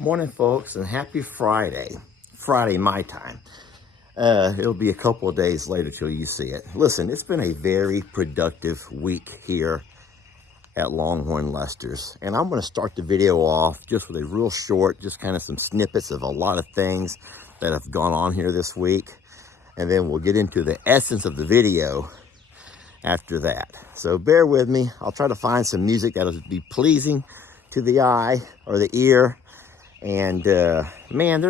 Morning, folks, and happy Friday. Friday, my time. It'll be a couple of days later till you see it. Listen, it's been a very productive week here at Longhorn Lester's, and I'm going to start the video off just with a real short, just kind of some snippets of a lot of things that have gone on here this week, and then we'll get into the essence of the video after that. So bear with me. I'll try to find some music that'll be pleasing to the eye or the ear. And man,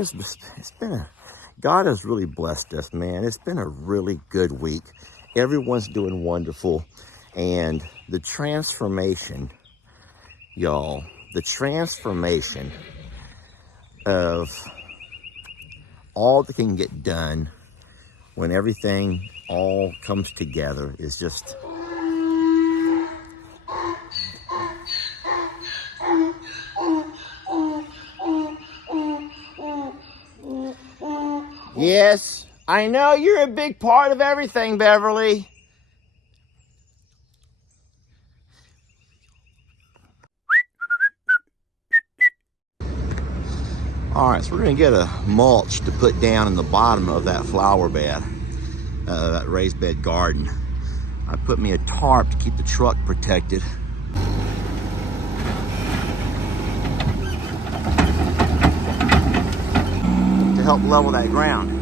God has really blessed us, man. It's been a really good week. Everyone's doing wonderful. And the transformation, y'all, the transformation of all that can get done when everything all comes together is just... Yes, I know you're a big part of everything, Beverly. All right, so we're gonna get a mulch to put down in the bottom of that flower bed, that raised bed garden. I put me a tarp to keep the truck protected. To help level that ground.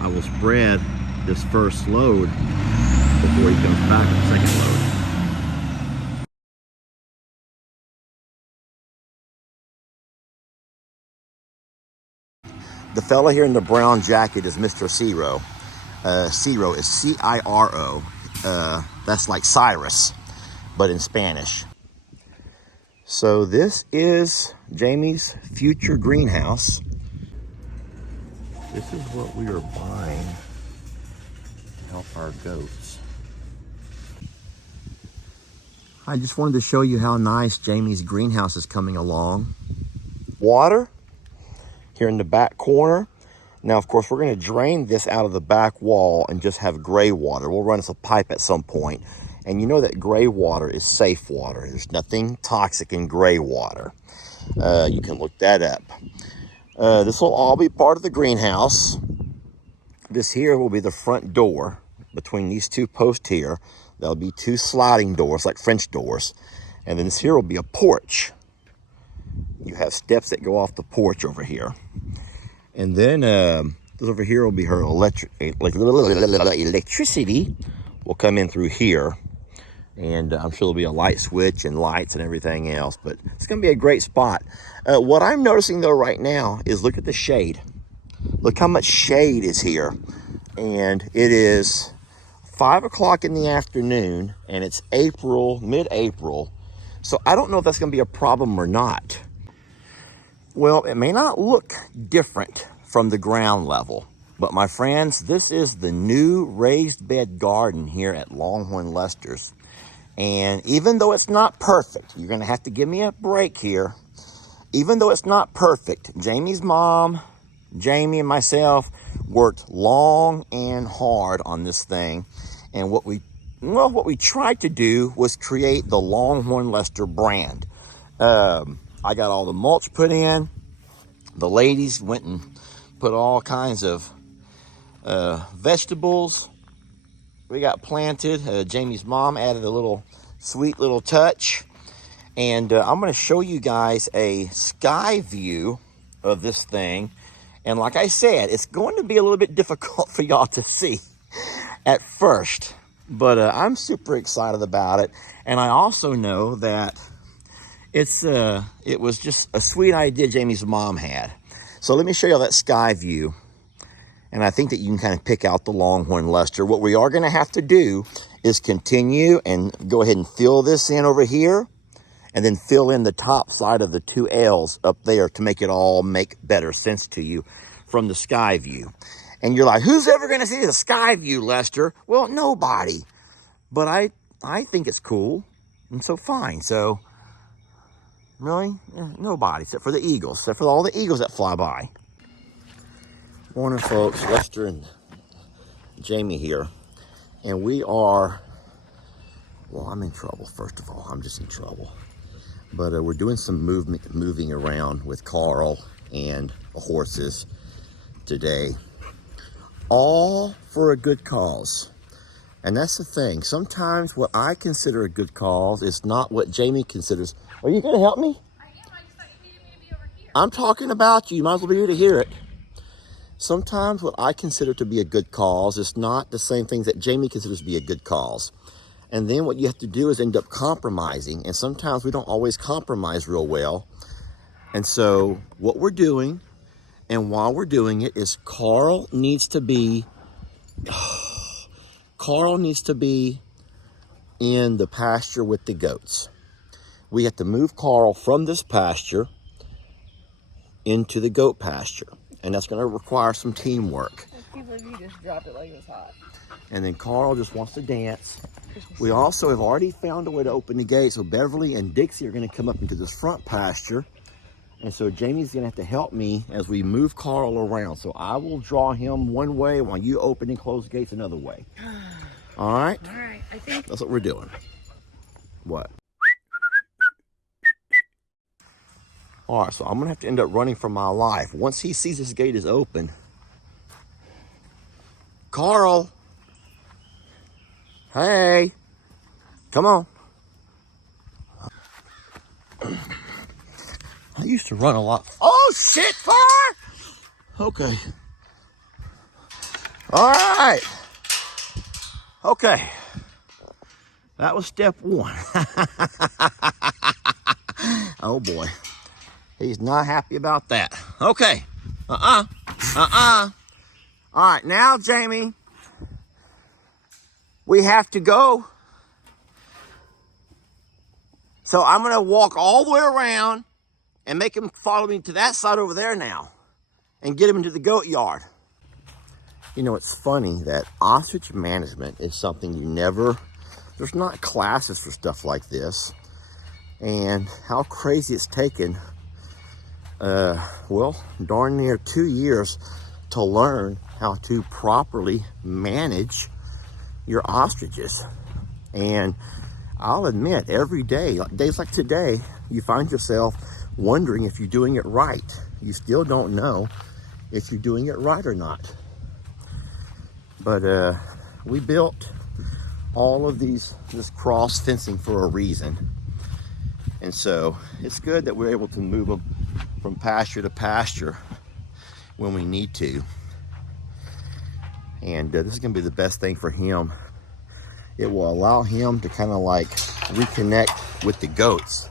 I will spread this first load before he comes back with the second load. The fella here in the brown jacket is Mr. Ciro. Ciro is C-I-R-O. That's like Cyrus, but in Spanish. So this is Jamie's future greenhouse. This is what we are buying to help our goats. I just wanted to show you how nice Jamie's greenhouse is coming along. Water here in the back corner. Now, of course, we're going to drain this out of the back wall and just have gray water. We'll run us a pipe at some point. And you know that gray water is safe water. There's nothing toxic in gray water. You can look that up. This will all be part of the greenhouse. This here will be the front door. Between these two posts here, there'll be two sliding doors, like French doors. And then this here will be a porch. You have steps that go off the porch over here. And then this over here will be her electricity will come in through here. And I'm sure there'll be a light switch and lights and everything else. But it's going to be a great spot. What I'm noticing, though, right now is look at the shade. Look how much shade is here. And it is 5 o'clock in the afternoon. And it's April, mid-April. So I don't know if that's going to be a problem or not. Well, it may not look different from the ground level. But my friends, this is the new raised bed garden here at Longhorn Lester's. And even though it's not perfect, you're going to have to give me a break here. Even though it's not perfect, Jamie's mom, Jamie, and myself worked long and hard on this thing. And what we tried to do was create the Longhorn Lester brand. I got all the mulch put in. The ladies went and put all kinds of vegetables we got planted. Jamie's mom added a little sweet little touch. And I'm going to show you guys a sky view of this thing. And like I said, it's going to be a little bit difficult for y'all to see at first. But I'm super excited about it. And I also know that it was just a sweet idea Jamie's mom had. So let me show you that sky view. And I think that you can kind of pick out the Longhorn Lester. What we are going to have to do is continue and go ahead and fill this in over here. And then fill in the top side of the two L's up there to make it all make better sense to you from the sky view. And you're like, who's ever going to see the sky view, Lester? Well, nobody. But I think it's cool. And so fine. So, really? Nobody except for the eagles. Except for all the eagles that fly by. Morning, folks. Lester and Jamie here. And we are Well, I'm in trouble, first of all. I'm just in trouble. But we're doing some moving around with Carl and the horses today. All for a good cause. And that's the thing. Sometimes what I consider a good cause is not what Jamie considers. Are you going to help me? I am. I just thought you needed me to be over here. I'm talking about you. You might as well be here to hear it. Sometimes what I consider to be a good cause is not the same things that Jamie considers to be a good cause. And then what you have to do is end up compromising. And sometimes we don't always compromise real well. And so what we're doing, and while we're doing it, is Carl needs to be in the pasture with the goats. We have to move Carl from this pasture into the goat pasture. And that's going to require some teamwork. I can't believe you just dropped it like it was hot. And then Carl just wants to dance. We also have already found a way to open the gate. So Beverly and Dixie are going to come up into this front pasture. And so Jamie's going to have to help me as we move Carl around. So I will draw him one way while you open and close the gates another way. All right? All right. I think That's what we're doing. What? All right, so I'm going to have to end up running for my life. Once he sees this gate is open. Carl. Hey. Come on. I used to run a lot. Oh, shit, car! Okay. All right. Okay. That was step one. Oh, boy. He's not happy about that. Okay. All right, now, Jamie, we have to go. So I'm going to walk all the way around and make him follow me to that side over there now and get him into the goat yard. You know, it's funny that ostrich management is something there's not classes for stuff like this. And how crazy it's taken, well, darn near 2 years to learn how to properly manage your ostriches. And I'll admit, every day, days like today, you find yourself wondering if you're doing it right. You still don't know if you're doing it right or not. But we built all of this cross fencing for a reason. And so it's good that we're able to move them from pasture to pasture when we need to. And this is going to be the best thing for him. It will allow him to kind of like reconnect with the goats.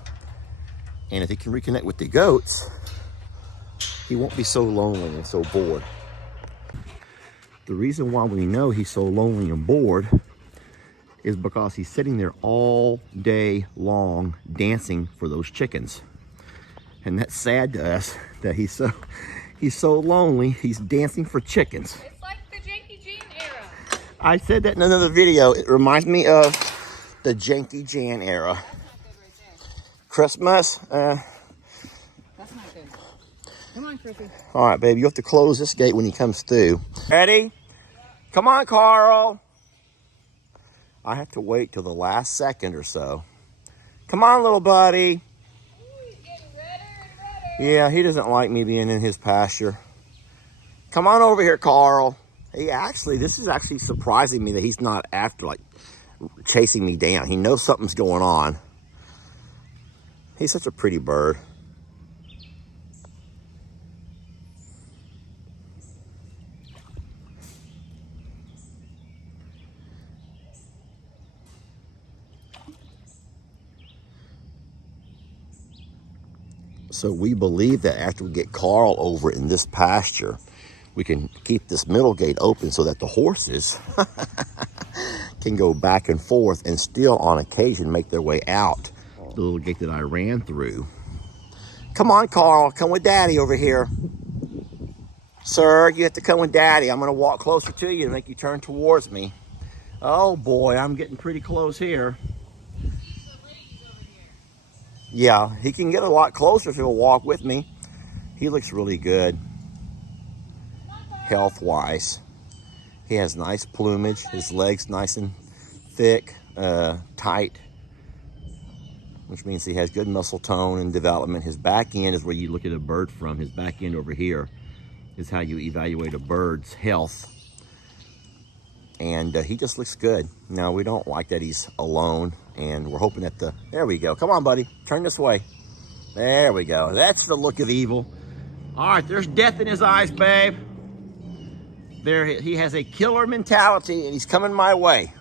And if he can reconnect with the goats, he won't be so lonely and so bored. The reason why we know he's so lonely and bored is because he's sitting there all day long dancing for those chickens. And that's sad to us that he's so lonely, he's dancing for chickens. it's like the Janky Jean era. I said that in another video. It reminds me of the Janky Jan era. That's not good right there. Christmas. That's not good. Come on, Chrissy. All right, baby, you have to close this gate when he comes through. Ready? Come on, Carl. I have to wait till the last second or so. Come on, little buddy. Ooh, he's getting redder and redder. Yeah, he doesn't like me being in his pasture. Come on over here, Carl. This is actually surprising me that he's not after, like, chasing me down. He knows something's going on. He's such a pretty bird. So we believe that after we get Carl over in this pasture, we can keep this middle gate open so that the horses can go back and forth and still on occasion make their way out the little gate that I ran through. Come on, Carl, come with Daddy over here. Sir, you have to come with Daddy. I'm gonna walk closer to you to make you turn towards me. Oh boy, I'm getting pretty close here. Yeah, he can get a lot closer if he'll walk with me. He looks really good, health-wise. He has nice plumage. His legs nice and thick, tight, which means he has good muscle tone and development. His back end is where you look at a bird from. His back end over here is how you evaluate a bird's health. And he just looks good. Now, we don't like that he's alone, and we're hoping that there we go. Come on, buddy, turn this way. There we go. That's the look of evil. All right, there's death in his eyes, babe. There, he has a killer mentality, and he's coming my way.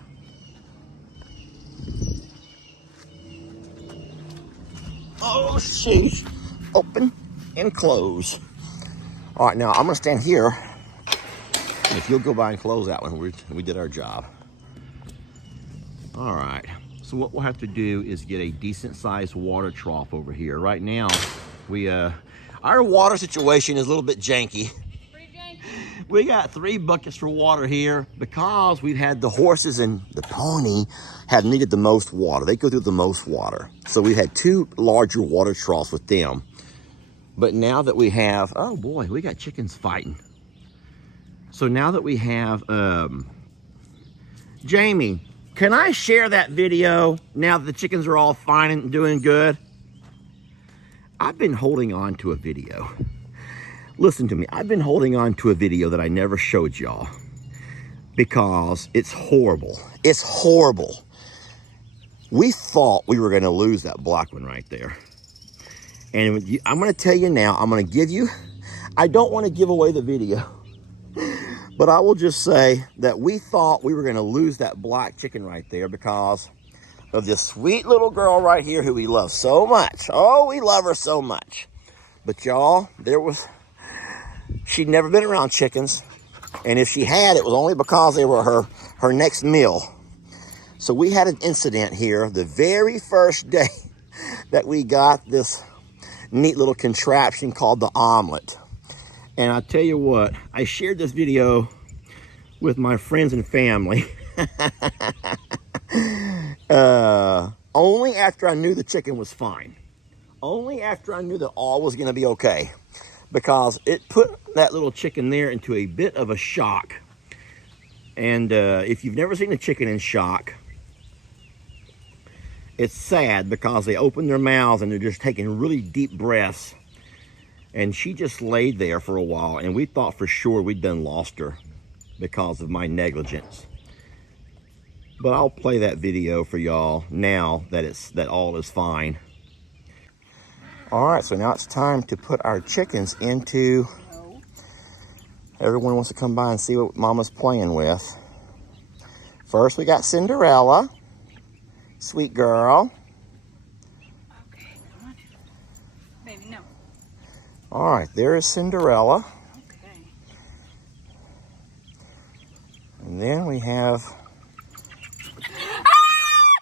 Oh, sheesh. Open and close. All right, now I'm gonna stand here. If you'll go by and close that one, we did our job. All right, so what we'll have to do is get a decent sized water trough over here. Right now, our water situation is a little bit janky. Pretty janky. We got 3 buckets for water here because we've had the horses and the pony have needed the most water. They go through the most water. So we had 2 larger water troughs with them. But now that we have, oh boy, we got chickens fighting. So now that we have, Jamie, can I share that video now that the chickens are all fine and doing good? I've been holding on to a video. Listen to me, I've been holding on to a video that I never showed y'all because it's horrible. It's horrible. We thought we were gonna lose that black one right there. And I'm gonna tell you now, I'm gonna give you, I don't wanna give away the video, but I will just say that we thought we were gonna lose that black chicken right there because of this sweet little girl right here who we love so much. Oh, we love her so much. But y'all, she'd never been around chickens. And if she had, it was only because they were her next meal. So we had an incident here the very first day that we got this neat little contraption called the omelet. And I tell you what, I shared this video with my friends and family. Only after I knew the chicken was fine. Only after I knew that all was gonna be okay. Because it put that little chicken there into a bit of a shock. And if you've never seen a chicken in shock, it's sad because they open their mouths and they're just taking really deep breaths. And she just laid there for a while, and we thought for sure we'd done lost her because of my negligence. But I'll play that video for y'all now that all is fine. All right, so now it's time to put our chickens into. Everyone wants to come by and see what Mama's playing with. First, we got Cinderella. Sweet girl. Okay, come on. Baby, no. All right, there is Cinderella. Okay. And then we have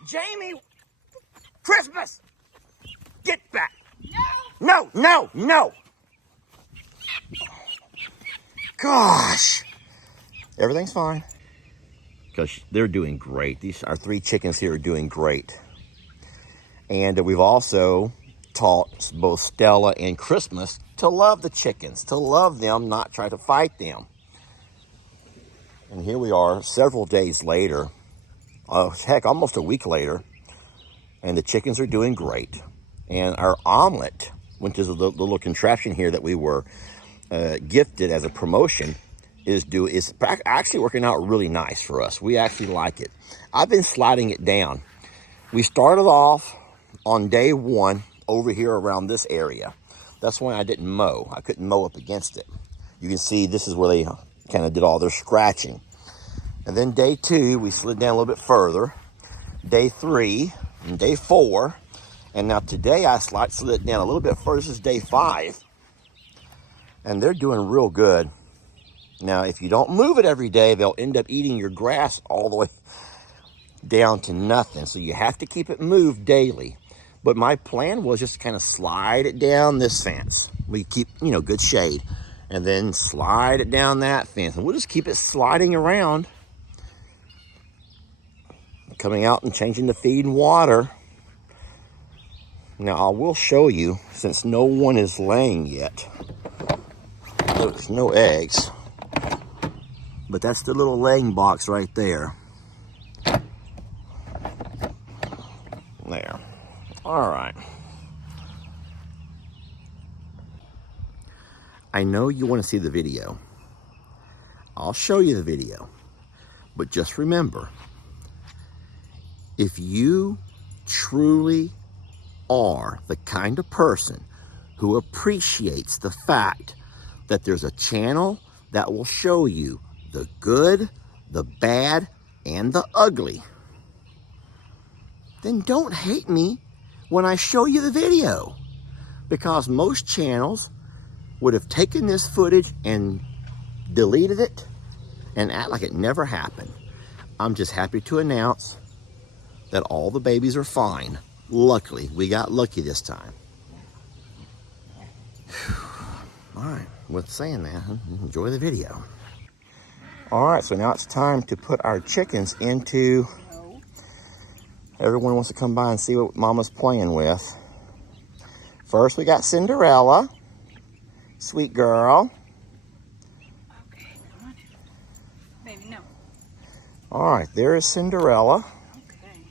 Jamie. Christmas. Get back. No. No, no, no. Gosh. Everything's fine. Because they're doing great. Our 3 chickens here are doing great. And we've also taught both Stella and Christmas to love the chickens, to love them, not try to fight them. And here we are several days later, heck, almost a week later, and the chickens are doing great. And our omelet, which is the little contraption here that we were gifted as a promotion, is actually working out really nice for us. We actually like it. I've been sliding it down. We started off on day 1 over here around this area. That's why I didn't mow. I couldn't mow up against it. You can see this is where they kind of did all their scratching. And then day 2, we slid down a little bit further. Day 3 and day 4. And now today I slid it down a little bit further. This is day 5. And they're doing real good. Now, if you don't move it every day, they'll end up eating your grass all the way down to nothing. So you have to keep it moved daily. But my plan was just to kind of slide it down this fence. We keep, good shade. And then slide it down that fence. And we'll just keep it sliding around. Coming out and changing the feed and water. Now, I will show you, since no one is laying yet. There's no eggs. But that's the little laying box right there. There. All right. I know you want to see the video. I'll show you the video. But just remember, if you truly are the kind of person who appreciates the fact that there's a channel that will show you the good, the bad, and the ugly, then don't hate me when I show you the video. Because most channels would have taken this footage and deleted it and act like it never happened. I'm just happy to announce that all the babies are fine. Luckily, we got lucky this time. Whew. All right, with saying that, enjoy the video. All right, so now it's time to put our chickens into... Everyone wants to come by and see what Mama's playing with. First, we got Cinderella. Sweet girl. Okay, come on. Baby, no. All right, there is Cinderella. Okay.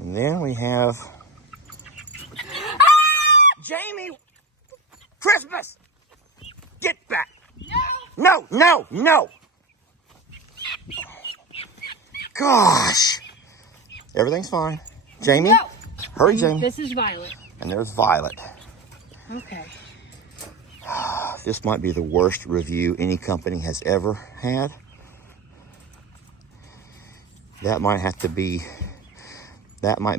And then we have... Jamie! Christmas! Get back! No! No, no, no! Gosh! Everything's fine. Jamie? No. Hurry, Jamie. This is Violet. And there's Violet. Okay. This might be the worst review any company has ever had. That might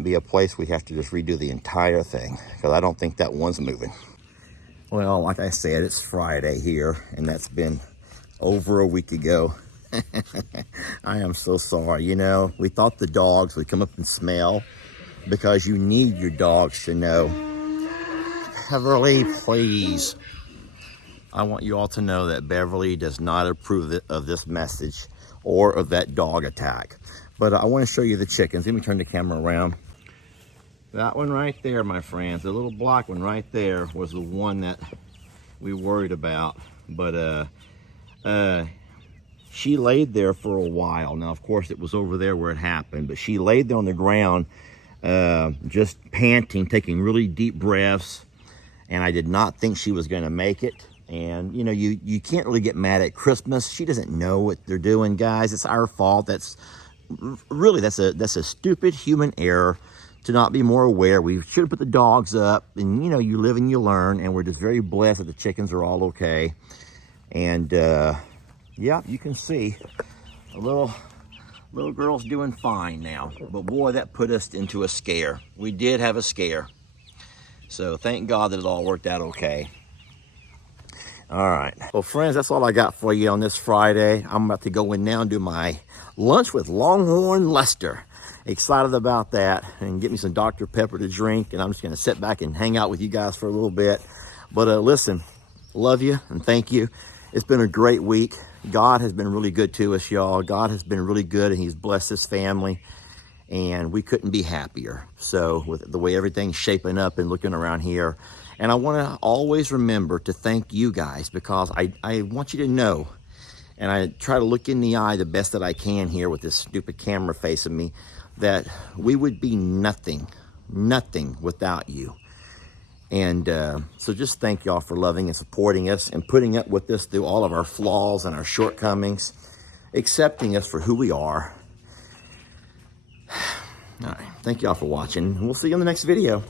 be a place we have to just redo the entire thing, because I don't think that one's moving. Well, like I said, it's Friday here, and that's been over a week ago. I am so sorry. You know, we thought the dogs would come up and smell, because you need your dogs to know. Beverly, please. I want you all to know that Beverly does not approve of this message or of that dog attack. But I want to show you the chickens. Let me turn the camera around. That one right there, my friends, the little black one right there was the one that we worried about. But she laid there for a while. Now, of course, it was over there where it happened, but she laid there on the ground, just panting, taking really deep breaths. And I did not think she was going to make it. And, you know, you can't really get mad at Christmas. She doesn't know what they're doing, guys. It's our fault. That's a stupid human error to not be more aware. We should have put the dogs up. And, you know, you live and you learn. And we're just very blessed that the chickens are all okay. And, yeah, you can see the little girl's doing fine now. But, boy, that put us into a scare. We did have a scare. So thank God that it all worked out okay. All right. Well, friends, that's all I got for you on this Friday. I'm about to go in now and do my lunch with Longhorn Lester. Excited about that, and get me some Dr. Pepper to drink. And I'm just going to sit back and hang out with you guys for a little bit. But listen, love you and thank you. It's been a great week. God has been really good to us, y'all. God has been really good, and he's blessed this family. And we couldn't be happier. So with the way everything's shaping up and looking around here. And I want to always remember to thank you guys, because I want you to know, and I try to look in the eye the best that I can here with this stupid camera facing me, that we would be nothing without you. And so just thank y'all for loving and supporting us and putting up with us through all of our flaws and our shortcomings, accepting us for who we are. All right, thank y'all for watching. We'll see you in the next video.